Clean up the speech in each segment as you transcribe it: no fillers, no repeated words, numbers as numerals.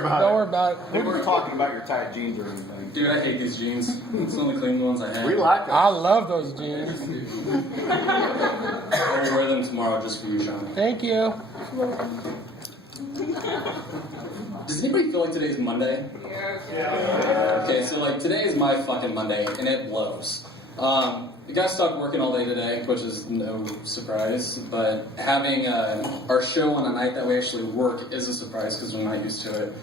Don't worry about it. We weren't talking about your tight jeans or anything. Dude, I hate these jeans. It's the only clean ones I have. We like them. I love those jeans. I will wear them tomorrow just for you, Sean. Thank you. Does anybody feel like today's Monday? Yeah. Okay, so like today is my fucking Monday, and it blows. The guy stuck working all day today, which is no surprise, but having our show on a night that we actually work is a surprise because we're not used to it.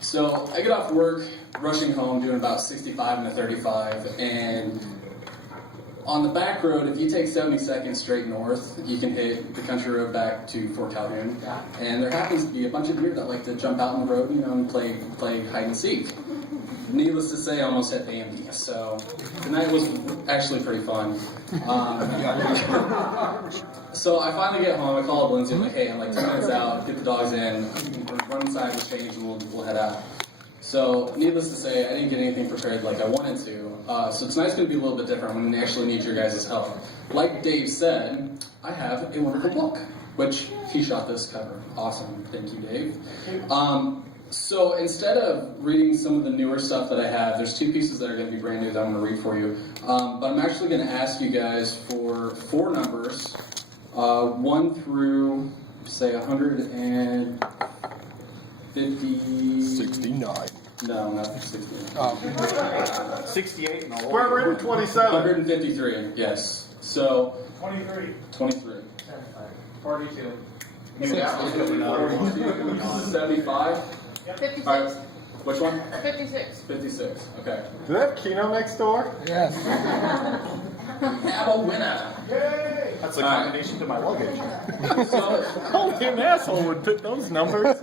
So I get off work, rushing home, doing about 65 and a 35, and on the back road, if you take 72nd straight north, you can hit the country road back to Fort Calhoun, and there happens to be a bunch of deer that like to jump out on the road, and play hide and seek. Needless to say, I almost hit Bambi, so the night was actually pretty fun. So I finally get home, I call up Lindsay, I'm like, hey, I'm like 10 minutes out, get the dogs in, run inside, we'll change, and we'll head out. So, needless to say, I didn't get anything prepared like I wanted to. So tonight's going to be a little bit different when we actually need your guys' help. Like Dave said, I have a wonderful book, which he shot this cover. Awesome. Thank you, Dave. So instead of reading some of the newer stuff that I have, there's two pieces that are going to be brand new that I'm going to read for you. But I'm actually going to ask you guys for 4 numbers, 1 through, say, 150... 69. No, not 69. Oh. 68 and all. Square root of 27. 153, yes. So, 23. 23. 42. 75? 56. All right. Which one? 56. 56. Okay. Do they have Keno next door? Yes. Have a winner. Yay! That's a combination to my luggage. So, Only an asshole would pick those numbers.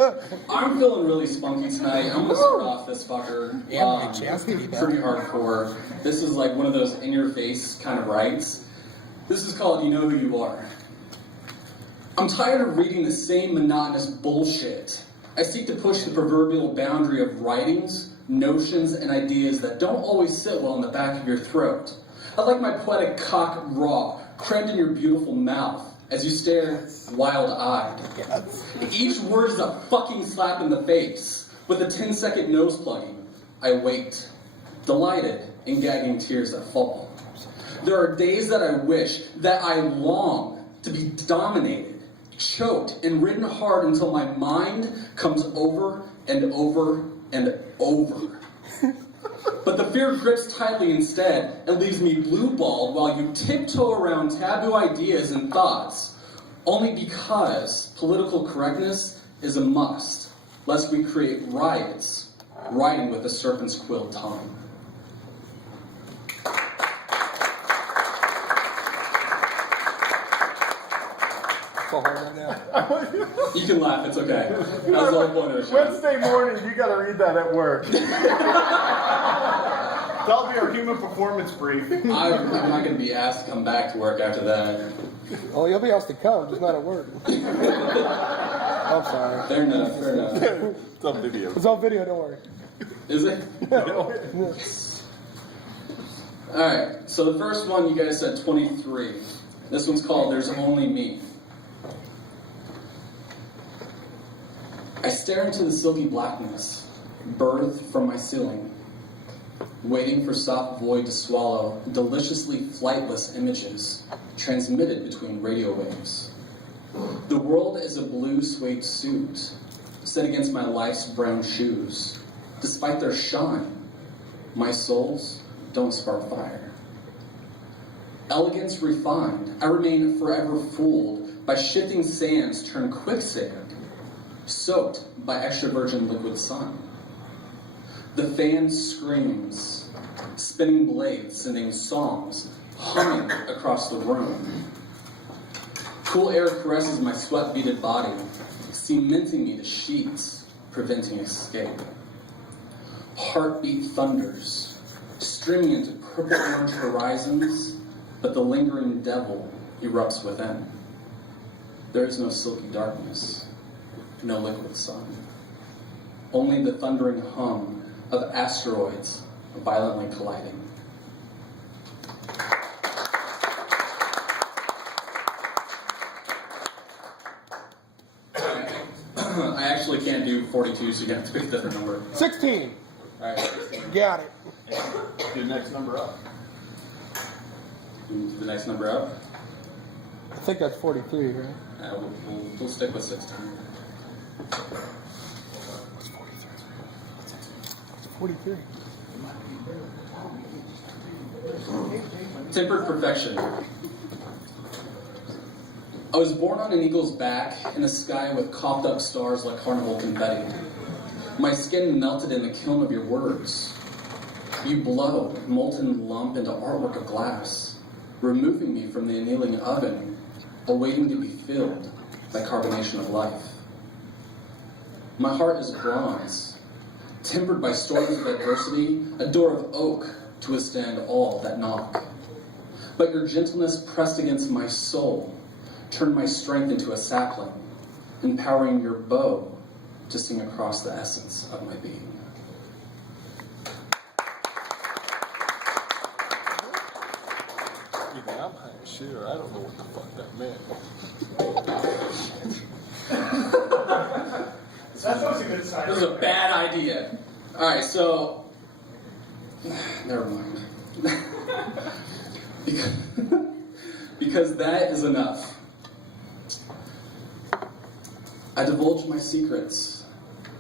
I'm feeling really spunky tonight. I'm gonna start off this fucker. Yeah, my chastity belt. Pretty hardcore. This is like one of those in-your-face kind of rights. This is called You Know Who You Are. I'm tired of reading the same monotonous bullshit. I seek to push the proverbial boundary of writings, notions, and ideas that don't always sit well in the back of your throat. I like my poetic cock raw, crammed in your beautiful mouth, as you stare wild-eyed. Each word is a fucking slap in the face, with a 10-second nose plugging. I wait, delighted in gagging tears that fall. There are days that I wish, that I long to be dominated, choked, and ridden hard until my mind comes over and over and over. But the fear grips tightly instead and leaves me blue-balled while you tiptoe around taboo ideas and thoughts, only because political correctness is a must, lest we create riots, riding with a serpent's quill tongue. So hard right now. You can laugh, it's okay. That's the whole point of the show. Wednesday morning, you gotta read that at work. That'll be our human performance brief. I'm not going to be asked to come back to work after that. Oh, you'll be asked to come, just not at work. I'm sorry. Fair enough, fair enough. It's on video. It's on video, don't worry. Is it? Alright, so the first one you guys said 23. This one's called There's Only Me. I stare into the silky blackness, birthed from my ceiling, waiting for soft void to swallow deliciously flightless images transmitted between radio waves. The world is a blue suede suit set against my life's brown shoes. Despite their shine, my souls don't spark fire. Elegance refined, I remain forever fooled by shifting sands turned quicksand, soaked by extra virgin liquid sun. The fan screams, spinning blades sending songs humming across the room. Cool air caresses my sweat-beaded body, cementing me to sheets, preventing escape. Heartbeat thunders, streaming into purple-orange horizons, but the lingering devil erupts within. There is no silky darkness, no liquid sun. Only the thundering hum of asteroids violently colliding. I actually can't do do 42, so you have to pick a different number. 16. Alright, 16. Got it. Do the next number up. Do the next number up. I think that's 43, right? We'll stick with 16. What's 43? 43. Tempered perfection. I was born on an eagle's back in a sky with coughed up stars like carnival confetti. My skin melted in the kiln of your words. You blow, molten lump into artwork of glass, removing me from the annealing oven, awaiting to be filled by carbonation of life. My heart is bronze, tempered by storms of adversity, a door of oak to withstand all that knock. But your gentleness pressed against my soul turned my strength into a sapling, empowering your bow to sing across the essence of my being. Even I'm high as shit, or I don't know what the fuck that meant. That's always a good sign. This is a bad idea. Alright, so... Never mind. because that is enough. I divulge my secrets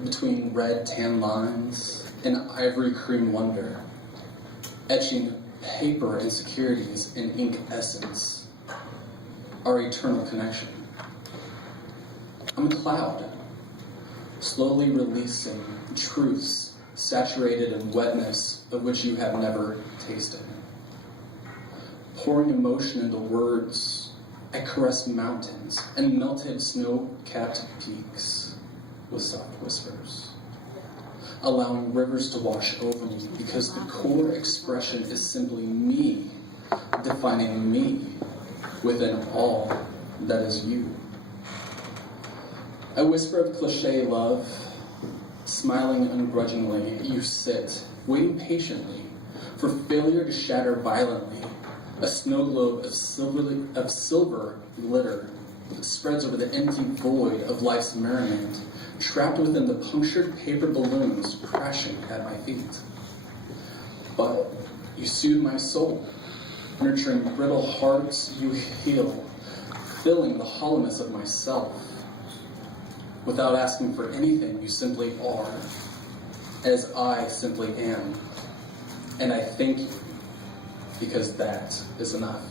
between red tan lines and ivory cream wonder, etching paper insecurities in ink essence, our eternal connection. I'm a cloud, slowly releasing truths saturated in wetness of which you have never tasted. Pouring emotion into words, I caress mountains and melted snow-capped peaks with soft whispers, allowing rivers to wash over me because the core expression is simply me, defining me within all that is you. I whisper of cliche love, smiling ungrudgingly, you sit, waiting patiently for failure to shatter violently. A snow globe of silver glitter spreads over the empty void of life's merriment, trapped within the punctured paper balloons crashing at my feet. But you soothe my soul, nurturing brittle hearts you heal, filling the hollowness of myself. Without asking for anything, you simply are, as I simply am. And I thank you, because that is enough.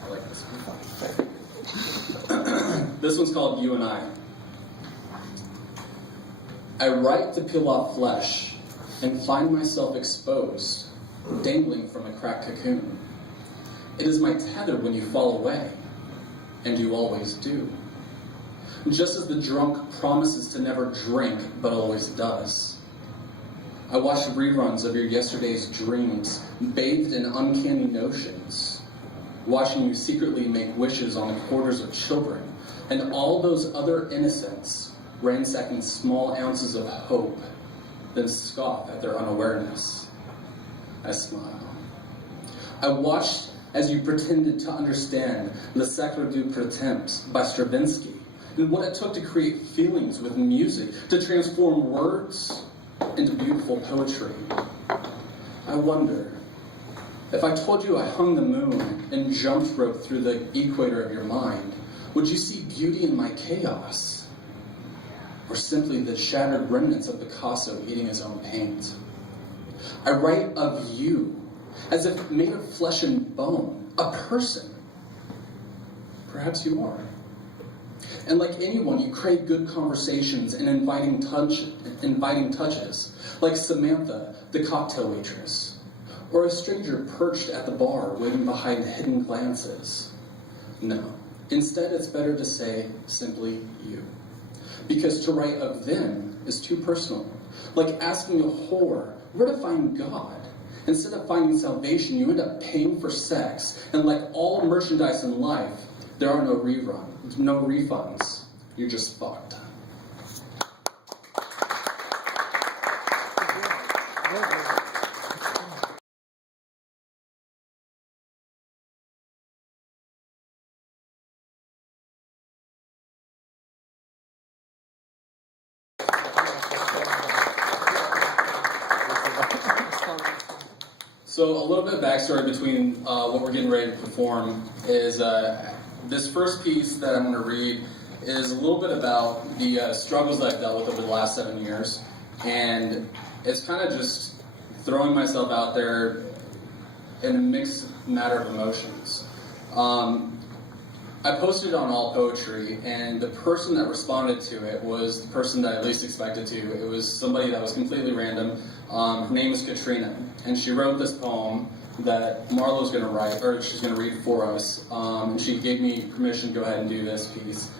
I like this one. This one's called You and I. I write to peel off flesh and find myself exposed, dangling from a cracked cocoon. It is my tether when you fall away, and you always do. Just as the drunk promises to never drink, but always does. I watched reruns of your yesterday's dreams, bathed in uncanny notions, watching you secretly make wishes on the quarters of children, and all those other innocents ransacking small ounces of hope, then scoff at their unawareness. I smile. I watched as you pretended to understand Le Sacre du Prétemps by Stravinsky, and what it took to create feelings with music, to transform words into beautiful poetry. I wonder, if I told you I hung the moon and jumped rope through the equator of your mind, would you see beauty in my chaos? Or simply the shattered remnants of Picasso eating his own paint? I write of you, as if made of flesh and bone, a person. Perhaps you are. And like anyone, you crave good conversations and inviting touches, like Samantha, the cocktail waitress, or a stranger perched at the bar waiting behind hidden glances. No, instead it's better to say simply you. Because to write of them is too personal, like asking a whore where to find God. Instead of finding salvation, you end up paying for sex, and like all merchandise in life, there are no refunds. You're just fucked. Good. So a little bit of backstory between what we're getting ready to perform is this first piece that I'm going to read is a little bit about the struggles that I've dealt with over the last 7 years, and it's kind of just throwing myself out there in a mixed matter of emotions. I posted it on All Poetry, and the person that responded to it was the person that I least expected to. It was somebody that was completely random. Her name is Katrina, and she wrote this poem that Marlo's going to write, or she's going to read for us. And she gave me permission to go ahead and do this piece.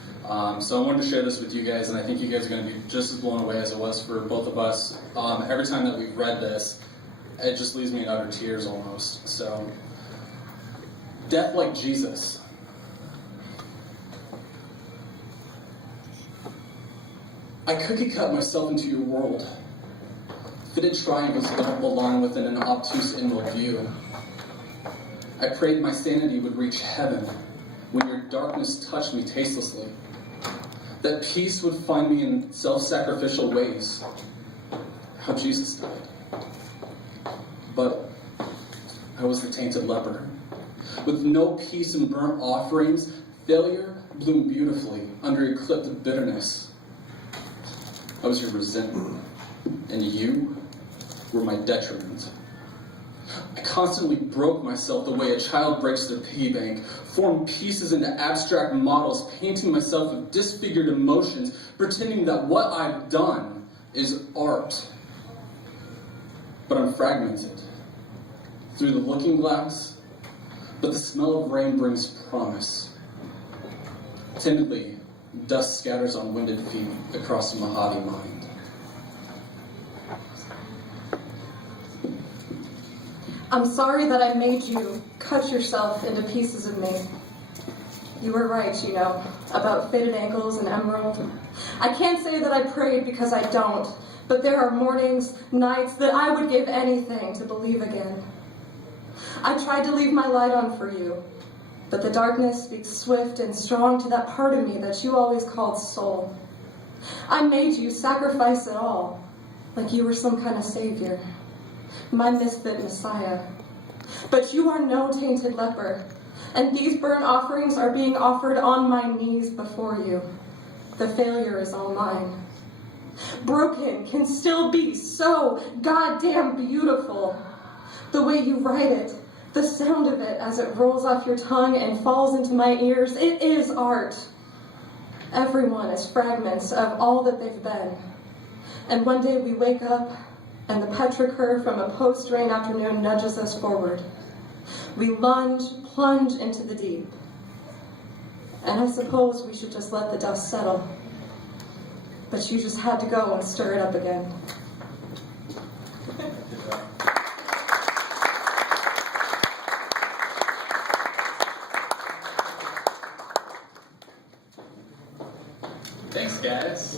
So I wanted to share this with you guys, and I think you guys are going to be just as blown away as it was for both of us. Every time that we've read this, it just leaves me in utter tears almost. So, death like Jesus. I cookie cut myself into your world. Fitted triangles don't belong within an obtuse inward view. I prayed my sanity would reach heaven when your darkness touched me tastelessly. That peace would find me in self-sacrificial ways. How Jesus died. But I was the tainted leper. With no peace and burnt offerings, failure bloomed beautifully under a clip of bitterness. I was your resentment, and you were my detriment. I constantly broke myself the way a child breaks their piggy bank, formed pieces into abstract models, painting myself with disfigured emotions, pretending that what I've done is art. But I'm fragmented through the looking glass, but the smell of rain brings promise. Timidly, dust scatters on winded feet across the Mojave mind. I'm sorry that I made you cut yourself into pieces of me. You were right, you know, about faded ankles and emerald. I can't say that I prayed because I don't, but there are mornings, nights that I would give anything to believe again. I tried to leave my light on for you, but the darkness speaks swift and strong to that part of me that you always called soul. I made you sacrifice it all, like you were some kind of savior, my misfit messiah. But you are no tainted leper, and these burnt offerings are being offered on my knees before you. The failure is all mine. Broken can still be so goddamn beautiful. The way you write it, the sound of it as it rolls off your tongue and falls into my ears, it is art. Everyone is fragments of all that they've been. And one day we wake up and the petricure from a post-rain afternoon nudges us forward. We plunge into the deep. And I suppose we should just let the dust settle. But you just had to go and stir it up again. Thanks, guys.